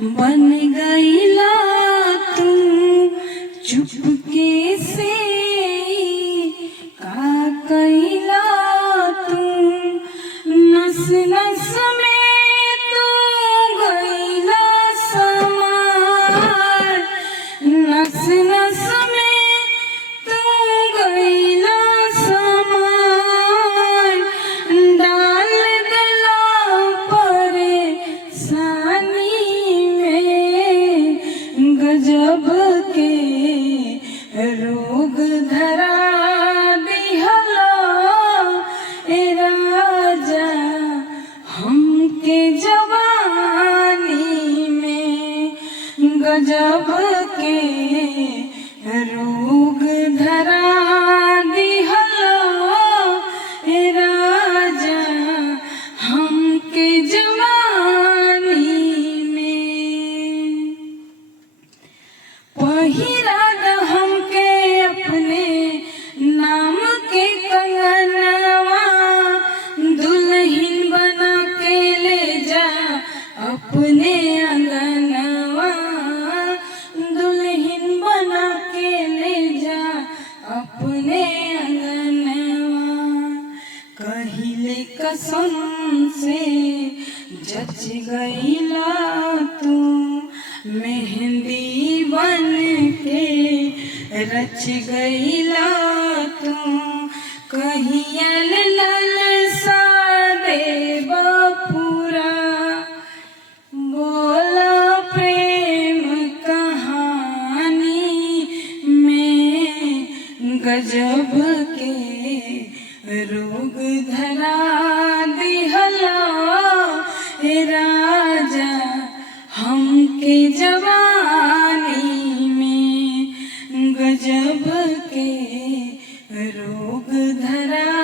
बन गईला तू चुपके से का कईला तू नस नस में तू गईला समार नस नस में तू गईला समार डाल दिला परेशानी गजब के रोग धरा दिहला ए राजा हमके जवानी में गजब के रोग धरा दिहला ए राजा हमके जवानी में। पहिरा द हमके अपने नाम के कंगनवा दुल्हन बना के ले जा अपने अंगनवा दुल्हन बना के ले जा अपने अंगनवा कहिले कसम से जच गईला तू मेहंदी बन के रच गईला तू कहियल ललसा देव पूरा बोला प्रेम कहानी में गजब के रोग धरा दिहला ए राजा हमके जवानी में गजब के रोग धरा